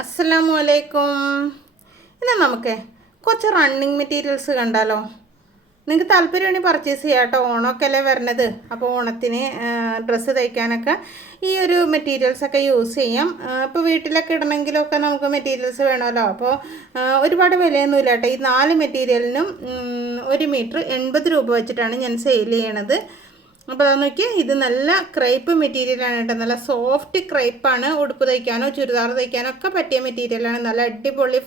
അസ്സലാമു അലൈക്കും. ഇന്ന് നമുക്ക് കുറച്ച് റണ്ണിങ് മെറ്റീരിയൽസ് കണ്ടാലോ? നിങ്ങൾക്ക് താല്പര്യമാണെങ്കിൽ പർച്ചേസ് ചെയ്യാം കേട്ടോ. ഓണമൊക്കെ അല്ലേ വരണത്. അപ്പോൾ ഓണത്തിന് ഡ്രസ്സ് തയ്ക്കാനൊക്കെ ഈ ഒരു മെറ്റീരിയൽസൊക്കെ യൂസ് ചെയ്യാം. ഇപ്പോൾ വീട്ടിലൊക്കെ ഇടണമെങ്കിലൊക്കെ നമുക്ക് മെറ്റീരിയൽസ് വേണമല്ലോ. അപ്പോൾ ഒരുപാട് വിലയൊന്നുമില്ല കേട്ടോ. ഈ 4 മെറ്റീരിയലിനും 1 മീറ്റർ 80 രൂപ വെച്ചിട്ടാണ് ഞാൻ സെയിൽ ചെയ്യണത്. അപ്പോൾ അത് നോക്കി, ഇത് നല്ല ക്രൈപ്പ് മെറ്റീരിയലാണ് കേട്ടോ. നല്ല സോഫ്റ്റ് ക്രൈപ്പാണ്. ഉടുപ്പ് തയ്ക്കാനോ ചുരിദാർ തയ്ക്കാനോ ഒക്കെ പറ്റിയ മെറ്റീരിയലാണ്. നല്ല അടിപൊളി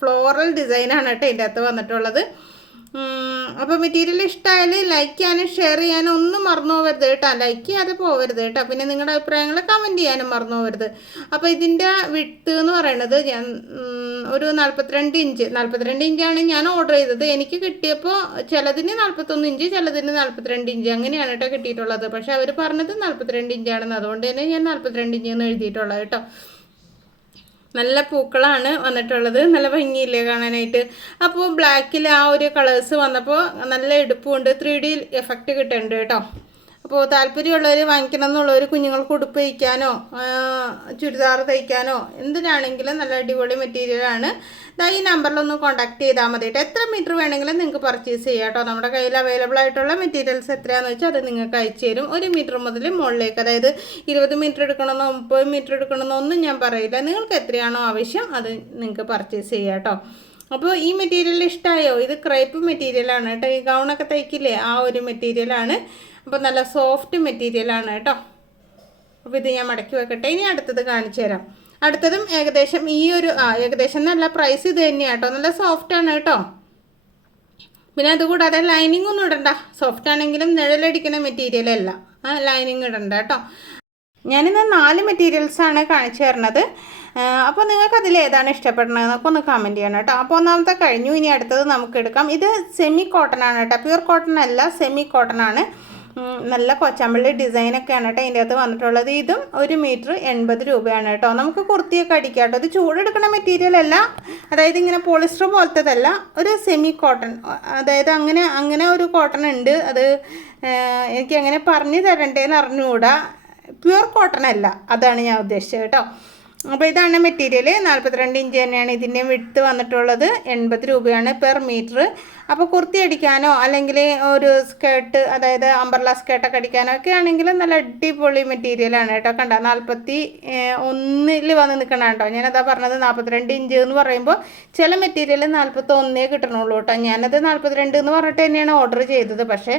ഫ്ലോറൽ ഡിസൈനാണ് കേട്ടോ ഇതിൻ്റെ അകത്ത് വന്നിട്ടുള്ളത്. അപ്പോൾ മെറ്റീരിയൽ ഇഷ്ടമായാൽ ലൈക്ക് ചെയ്യാനും ഷെയർ ചെയ്യാനും ഒന്നും മറന്നു പോകരുത് കേട്ടോ. ലൈക്ക് ചെയ്യാതെ പോകരുത് കേട്ടോ. പിന്നെ നിങ്ങളുടെ അഭിപ്രായങ്ങൾ കമൻറ്റ് ചെയ്യാനും മറന്നു പോകരുത്. അപ്പോൾ ഇതിൻ്റെ വിട്ട് എന്ന് പറയുന്നത് ഞാൻ ഒരു 42 ഇഞ്ചാണ് ഞാൻ ഓർഡർ ചെയ്തത്. എനിക്ക് കിട്ടിയപ്പോൾ ചിലതിന് 41 ഇഞ്ച്, ചിലതിന് 42 ഇഞ്ച്, അങ്ങനെയാണ് കേട്ടോ കിട്ടിയിട്ടുള്ളത്. പക്ഷേ അവർ പറഞ്ഞത് 42 ഇഞ്ചാണെന്ന്. അതുകൊണ്ട് തന്നെ ഞാൻ 42 ഇഞ്ച് എന്ന് എഴുതിയിട്ടുള്ളത് കേട്ടോ. നല്ല പൂക്കളാണ് വന്നിട്ടുള്ളത്. നല്ല ഭംഗിയില്ലേ കാണാനായിട്ട്. അപ്പോൾ ബ്ലാക്കിൽ ആ ഒരു കളേഴ്സ് വന്നപ്പോൾ നല്ല എടുപ്പുണ്ട്. 3D എഫക്റ്റ് കിട്ടുന്നുണ്ട് കേട്ടോ. അപ്പോൾ താല്പര്യമുള്ളവർ വാങ്ങിക്കണം എന്നുള്ളവർ കുഞ്ഞുങ്ങൾക്ക് ഉടുപ്പ് തയ്ക്കാനോ ചുരിദാർ തയ്ക്കാനോ എന്തിനാണെങ്കിലും നല്ല അടിപൊളി മെറ്റീരിയലാണ്. ഈ നമ്പറിലൊന്ന് കോൺടാക്ട് ചെയ്താൽ മതി കേട്ടോ. എത്ര മീറ്റർ വേണമെങ്കിലും നിങ്ങൾക്ക് പർച്ചേസ് ചെയ്യാം കേട്ടോ. നമ്മുടെ കയ്യിൽ അവൈലബിൾ ആയിട്ടുള്ള മെറ്റീരിയൽസ് എത്രയാണെന്ന് വെച്ചാൽ അത് നിങ്ങൾക്ക് അയച്ചു തരും. 1 മീറ്റർ മുതൽ മുകളിലേക്ക്, അതായത് 20 മീറ്റർ എടുക്കണമെന്നോ 30 മീറ്റർ എടുക്കണമെന്നോ ഒന്നും ഞാൻ പറയില്ല. നിങ്ങൾക്ക് എത്രയാണോ ആവശ്യം അത് നിങ്ങൾക്ക് പർച്ചേസ് ചെയ്യാം കേട്ടോ. അപ്പോൾ ഈ മെറ്റീരിയൽ ഇഷ്ടമായോ? ഇത് ക്രൈപ്പ് മെറ്റീരിയലാണ് കേട്ടോ. ഈ ഗൗണൊക്കെ തയ്ക്കില്ലേ ആ ഒരു മെറ്റീരിയലാണ്. അപ്പോൾ നല്ല സോഫ്റ്റ് മെറ്റീരിയലാണ് കേട്ടോ. അപ്പോൾ ഇത് ഞാൻ മടക്കി വെക്കട്ടെ. ഇനി അടുത്തത് കാണിച്ചു തരാം. അടുത്തതും ഏകദേശം ഈ ഒരു ഏകദേശം നല്ല പ്രൈസ് ഇത് തന്നെയാണ് കേട്ടോ. നല്ല സോഫ്റ്റാണ് കേട്ടോ. പിന്നെ അതുകൂടാതെ ലൈനിങ് ഒന്നും ഇടണ്ട. സോഫ്റ്റ് ആണെങ്കിലും നിഴലടിക്കുന്ന മെറ്റീരിയൽ അല്ല. ലൈനിങ് ഇടണ്ട കേട്ടോ. ഞാനിന്ന് 4 മെറ്റീരിയൽസാണ് കാണിച്ചു തരുന്നത്. അപ്പോൾ നിങ്ങൾക്ക് അതിൽ ഏതാണ് ഇഷ്ടപ്പെടുന്നതെന്നൊക്കെ ഒന്ന് കമൻറ്റ് ചെയ്യണം കേട്ടോ. അപ്പോൾ ഒന്നാമത്തെ കഴിഞ്ഞു. ഇനി അടുത്തത് നമുക്ക് എടുക്കാം. ഇത് സെമി കോട്ടൺ ആണ് കേട്ടോ. പ്യൂർ കോട്ടൺ അല്ല, സെമി കോട്ടൺ ആണ്. നല്ല കൊച്ചാമ്പള്ളി ഡിസൈനൊക്കെയാണ് കേട്ടോ ഇതിൻ്റെ അകത്ത് വന്നിട്ടുള്ളത്. ഇതും 1 മീറ്റർ 80 രൂപയാണ് കേട്ടോ. നമുക്ക് കുർത്തിയൊക്കെ അടിക്കാം കേട്ടോ. ഇത് ചൂടെടുക്കുന്ന മെറ്റീരിയൽ അല്ല, അതായത് ഇങ്ങനെ പോളിസ്റ്റർ പോലത്തേതല്ല, ഒരു സെമി കോട്ടൺ. അതായത് അങ്ങനെ ഒരു കോട്ടൺ ഉണ്ട്. അത് എനിക്ക് എങ്ങനെ പറഞ്ഞു തരണ്ടേന്ന് അറിഞ്ഞുകൂടാ. പ്യൂർ കോട്ടൺ അല്ല, അതാണ് ഞാൻ ഉദ്ദേശിച്ചത് കേട്ടോ. അപ്പോൾ ഇതാണ് മെറ്റീരിയൽ. 42 ഇഞ്ച് തന്നെയാണ് ഇതിൻ്റെ വിഡ്ത്ത് വന്നിട്ടുള്ളത്. 80 രൂപയാണ് പെർ മീറ്റർ. അപ്പോൾ കുർത്തി അടിക്കാനോ അല്ലെങ്കിൽ ഒരു സ്കേർട്ട്, അതായത് അംബർല സ്കേർട്ടൊക്കെ അടിക്കാനോ ഒക്കെ ആണെങ്കിൽ നല്ല അടിപൊളി മെറ്റീരിയലാണ് കേട്ടോ. കണ്ടോ, 41 വന്ന് നിൽക്കണം കേട്ടോ. ഞാനതാ പറഞ്ഞത് 42 ഇഞ്ച് എന്ന് പറയുമ്പോൾ ചില മെറ്റീരിയൽ 41 കിട്ടണുള്ളൂ കേട്ടോ. ഞാനത് 42 എന്ന് പറഞ്ഞിട്ട് തന്നെയാണ് ഓർഡർ ചെയ്തത്. പക്ഷേ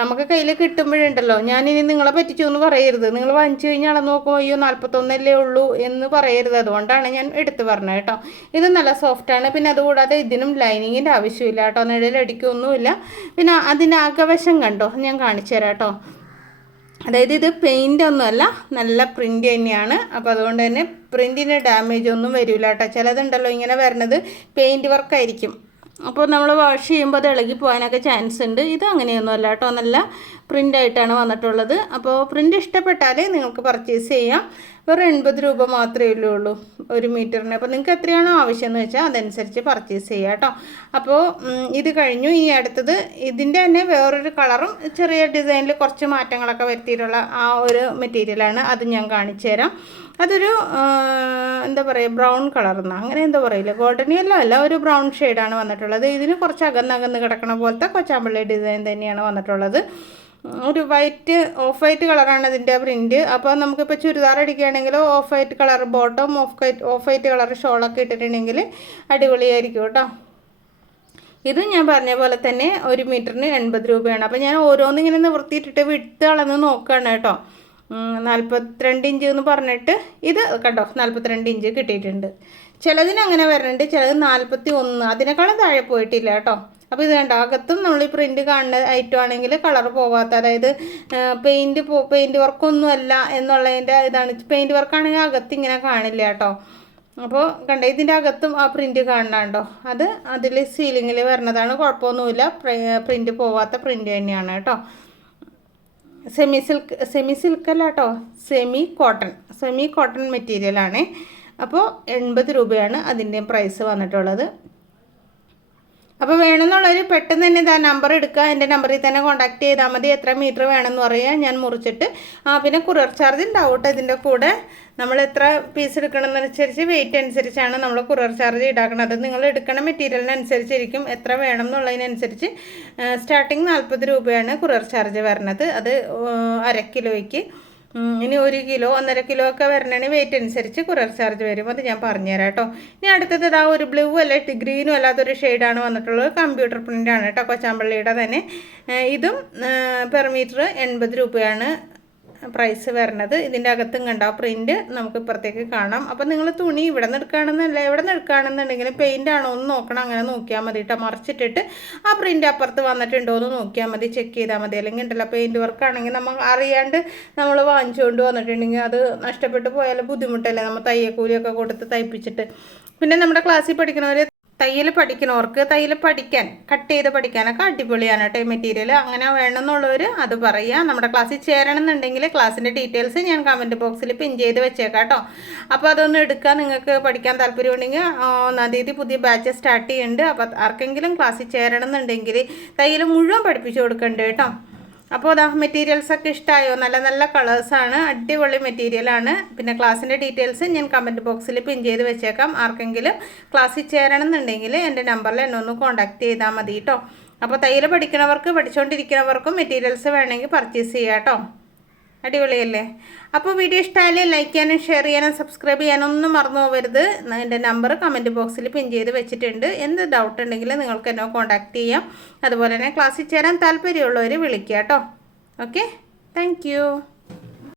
നമുക്ക് കയ്യിൽ കിട്ടുമ്പോഴുണ്ടല്ലോ, ഞാനിനി നിങ്ങളെ പറ്റിച്ചു എന്ന് പറയരുത്. നിങ്ങൾ വാങ്ങിച്ചു കഴിഞ്ഞാൽ നോക്കുമ്പോൾ അയ്യോ 41 ഉള്ളൂ എന്ന് പറയരുത്. അതുകൊണ്ടാണ് ഞാൻ എടുത്ത് പറഞ്ഞത് കേട്ടോ. ഇത് നല്ല സോഫ്റ്റാണ്. പിന്നെ അതുകൂടാതെ ഇതിനും ലൈനിങ്ങിൻ്റെ ആവശ്യമില്ല കേട്ടോ. നിഴലടിക്കൊന്നുമില്ല. പിന്നെ അതിൻ്റെ അകവശം കണ്ടോ, ഞാൻ കാണിച്ചു തരാം കേട്ടോ. അതായത് ഇത് പെയിൻ്റ് ഒന്നുമല്ല, നല്ല പ്രിൻ്റ് തന്നെയാണ്. അപ്പോൾ അതുകൊണ്ട് തന്നെ പ്രിൻറ്റിന് ഡാമേജ് ഒന്നും വരില്ല കേട്ടോ. ചിലതുണ്ടല്ലോ ഇങ്ങനെ വരുന്നത് പെയിൻറ്റ് വർക്കായിരിക്കും. അപ്പോൾ നമ്മൾ വാഷ് ചെയ്യുമ്പോൾ അത് ഇളകി പോകാനൊക്കെ ചാൻസ് ഉണ്ട്. ഇത് അങ്ങനെയൊന്നുമല്ല കേട്ടോ. നല്ല പ്രിൻ്റായിട്ടാണ് വന്നിട്ടുള്ളത്. അപ്പോൾ പ്രിൻ്റ് ഇഷ്ടപ്പെട്ടാൽ നിങ്ങൾക്ക് പർച്ചേസ് ചെയ്യാം. വെറും 80 രൂപ മാത്രമേ ഉള്ളൂ 1 മീറ്ററിന്. അപ്പോൾ നിങ്ങൾക്ക് എത്രയാണോ ആവശ്യം എന്ന് വെച്ചാൽ അതനുസരിച്ച് പർച്ചേസ് ചെയ്യാം കേട്ടോ. അപ്പോൾ ഇത് കഴിഞ്ഞു. ഇനി അടുത്തത് ഇതിൻ്റെ തന്നെ വേറൊരു കളറും ചെറിയ ഡിസൈനിൽ കുറച്ച് മാറ്റങ്ങളൊക്കെ വരുത്തിയിട്ടുള്ള ആ ഒരു മെറ്റീരിയലാണ്. അത് ഞാൻ കാണിച്ചു തരാം. അതൊരു എന്താ പറയുക, ബ്രൗൺ കളർന്നാ അങ്ങനെ എന്താ പറയില്ല, ഗോൾഡൻ യെല്ലോ അല്ല, ഒരു ബ്രൗൺ ഷെയ്ഡാണ് വന്നിട്ടുള്ളത്. ഇതിന് കുറച്ച് അകന്നകന്ന് കിടക്കണ പോലത്തെ കൊച്ചാമ്പള്ളി ഡിസൈൻ തന്നെയാണ് വന്നിട്ടുള്ളത്. ഒരു ഓഫ് വൈറ്റ് കളറാണ് ഇതിൻ്റെ പ്രിൻറ്റ്. അപ്പോൾ നമുക്കിപ്പോൾ ചുരിദാർ അടിക്കുകയാണെങ്കിൽ off white colour bottom, off white colour ഷോളൊക്കെ ഇട്ടിട്ടുണ്ടെങ്കിൽ അടിപൊളിയായിരിക്കും കേട്ടോ. ഇത് ഞാൻ പറഞ്ഞ പോലെ തന്നെ 1 മീറ്ററിന് 80 രൂപയാണ്. അപ്പോൾ ഞാൻ ഓരോന്നിങ്ങനെ നിവർത്തിയിട്ടിട്ട് വിട്ട് അളന്ന് നോക്കുകയാണ് കേട്ടോ. 42 ഇഞ്ച് എന്ന് പറഞ്ഞിട്ട് ഇത് കണ്ടോ, 42 ഇഞ്ച് കിട്ടിയിട്ടുണ്ട്. ചിലതിന് അങ്ങനെ വരുന്നുണ്ട്, ചിലത് 41, അതിനേക്കാളും താഴെ പോയിട്ടില്ല കേട്ടോ. അപ്പോൾ ഇത് കണ്ടോ, അകത്തും നമ്മൾ ഈ പ്രിൻ്റ് കാണുന്ന ഐറ്റം ആണെങ്കിൽ കളർ പോകാത്ത, അതായത് പെയിൻറ്റ് വർക്കൊന്നും അല്ല എന്നുള്ളതിൻ്റെ ഇതാണ്. പെയിൻറ്റ് വർക്കാണെങ്കിൽ അകത്ത് ഇങ്ങനെ കാണില്ല കേട്ടോ. അപ്പോൾ കണ്ടോ, ഇതിൻ്റെ അകത്തും ആ പ്രിൻ്റ് കാണാണ്ടോ, അത് അതിൽ സീലിങ്ങിൽ വരുന്നതാണ്. കുഴപ്പമൊന്നുമില്ല, പ്രിൻ്റ് പോവാത്ത പ്രിൻ്റ് തന്നെയാണ് കേട്ടോ. സെമി സിൽക്ക് അല്ല കേട്ടോ, സെമി കോട്ടൺ മെറ്റീരിയലാണ്. അപ്പോൾ 80 രൂപയാണ് അതിൻ്റെ പ്രൈസ് വന്നിട്ടുള്ളത്. അപ്പോൾ വേണമെന്നുള്ളവർ പെട്ടെന്ന് തന്നെ ഇതാ നമ്പർ എടുക്കുക, എൻ്റെ നമ്പറിൽ തന്നെ കോൺടാക്ട് ചെയ്താൽ മതി. എത്ര മീറ്റർ വേണമെന്ന് പറയാം, ഞാൻ മുറിച്ചിട്ട്. പിന്നെ കൊറിയർ ചാർജ് ഉണ്ടാവും കേട്ടോ ഇതിൻ്റെ കൂടെ. നമ്മൾ എത്ര പീസ് എടുക്കണമെന്നനുസരിച്ച് വെയിറ്റ് അനുസരിച്ചാണ് നമ്മൾ കൊറിയർ ചാർജ് ഈടാക്കുന്നത്. നിങ്ങൾ എടുക്കണ മെറ്റീരിയലിനനുസരിച്ചിരിക്കും, എത്ര വേണം എന്നുള്ളതിനനുസരിച്ച്. സ്റ്റാർട്ടിങ് 40 രൂപയാണ് കൊറിയർ ചാർജ് വരുന്നത്, അത് 1/2 കിലോയ്ക്ക്. ഇനി 1 കിലോ 1.5 കിലോ ഒക്കെ വരണേന് വെയിറ്റ് അനുസരിച്ച് കൊറിയർ ചാർജ് വരും, അത് ഞാൻ പറഞ്ഞുതരാം കേട്ടോ. ഇനി അടുത്തത് ഇതാ ഒരു ബ്ലൂ അല്ല ഗ്രീനും അല്ലാത്തൊരു ഷെയ്ഡാണ് വന്നിട്ടുള്ളത്. കമ്പ്യൂട്ടർ പ്രിൻ്റാണ് കേട്ടോ, കൊച്ചാമ്പള്ളിയുടെ തന്നെ. ഇതും പെർ മീറ്റർ 80 രൂപയാണ് പ്രൈസ് വരണത്. ഇതിൻ്റെ അകത്തും കണ്ട പ്രിൻറ്റ് നമുക്ക് ഇപ്പുറത്തേക്ക് കാണാം. അപ്പോൾ നിങ്ങൾ തുണി ഇവിടെ നിന്ന് എടുക്കുകയാണെന്നല്ല, എവിടെ നിന്ന് എടുക്കുകയാണെന്നുണ്ടെങ്കിൽ പെയിൻ്റ് ആണോ എന്ന് നോക്കണം, അങ്ങനെ നോക്കിയാൽ മതി കേട്ടോ. മറിച്ചിട്ടിട്ട് ആ പ്രിൻ്റ് അപ്പുറത്ത് വന്നിട്ടുണ്ടോ എന്ന് നോക്കിയാൽ മതി, ചെക്ക് ചെയ്താൽ മതി. അല്ലെങ്കിൽ ഉണ്ടല്ലോ പെയിൻറ്റ് വർക്കാണെങ്കിൽ നമ്മൾ അറിയാണ്ട് നമ്മൾ വാങ്ങിച്ചുകൊണ്ട് വന്നിട്ടുണ്ടെങ്കിൽ അത് നഷ്ടപ്പെട്ടു പോയാൽ ബുദ്ധിമുട്ടല്ലേ, നമ്മൾ തയ്യക്കൂലിയൊക്കെ കൊടുത്ത് തയ്പ്പിച്ചിട്ട്. പിന്നെ നമ്മുടെ ക്ലാസ്സിൽ പഠിക്കുന്നവർ തയ്യൽ പഠിക്കുന്നവർക്ക് തയ്യൽ പഠിക്കാൻ കട്ട് ചെയ്ത് പഠിക്കാനൊക്കെ അടിപൊളിയാണ് കേട്ടോ ഈ മെറ്റീരിയൽ. അങ്ങനെ വേണമെന്നുള്ളവർ അത് പറയുക. നമ്മുടെ ക്ലാസ്സിൽ ചേരണമെന്നുണ്ടെങ്കിൽ ക്ലാസ്സിൻ്റെ ഡീറ്റെയിൽസ് ഞാൻ കമൻറ്റ് ബോക്സിൽ പിൻ ചെയ്ത് വെച്ചേക്കാം കേട്ടോ. അപ്പോൾ അതൊന്ന് എടുക്കാൻ നിങ്ങൾക്ക് പഠിക്കാൻ താല്പര്യമുണ്ടെങ്കിൽ 1-ാം തീയതി പുതിയ ബാച്ച് സ്റ്റാർട്ട് ചെയ്യുന്നുണ്ട്. അപ്പോൾ ആർക്കെങ്കിലും ക്ലാസ്സിൽ ചേരണമെന്നുണ്ടെങ്കിൽ തയ്യൽ മുഴുവൻ പഠിപ്പിച്ചു കൊടുക്കുന്നുണ്ട് കേട്ടോ. അപ്പോൾ അതാ മെറ്റീരിയൽസൊക്കെ ഇഷ്ടമായോ? നല്ല നല്ല കളേഴ്സാണ്, അടിപൊളി മെറ്റീരിയലാണ്. പിന്നെ ക്ലാസ്സിൻ്റെ ഡീറ്റെയിൽസ് ഞാൻ കമൻറ്റ് ബോക്സിൽ പിൻ ചെയ്ത് വെച്ചേക്കാം. ആർക്കെങ്കിലും ക്ലാസ്സിൽ ചേരണമെന്നുണ്ടെങ്കിൽ എൻ്റെ നമ്പറിൽ എന്നെ ഒന്ന് കോൺടാക്ട് ചെയ്താൽ മതി കേട്ടോ. അപ്പോൾ തയ്യൽ പഠിക്കുന്നവർക്കും മെറ്റീരിയൽസ് വേണമെങ്കിൽ പർച്ചേസ് ചെയ്യാം കേട്ടോ. അടിപൊളിയല്ലേ? അപ്പോൾ വീഡിയോ ഇഷ്ടമായാലും ലൈക്ക് ചെയ്യാനും ഷെയർ ചെയ്യാനും സബ്സ്ക്രൈബ് ചെയ്യാനൊന്നും മറന്നു പോകരുത്. എൻ്റെ നമ്പർ കമൻറ്റ് ബോക്സിൽ പിൻ ചെയ്ത് വെച്ചിട്ടുണ്ട്. എന്ത് ഡൗട്ട് ഉണ്ടെങ്കിൽ നിങ്ങൾക്ക് എന്നെ കോൺടാക്ട് ചെയ്യാം. അതുപോലെ തന്നെ ക്ലാസ്സിൽ ചേരാൻ താല്പര്യമുള്ളവർ വിളിക്കുക കേട്ടോ. Okay, thank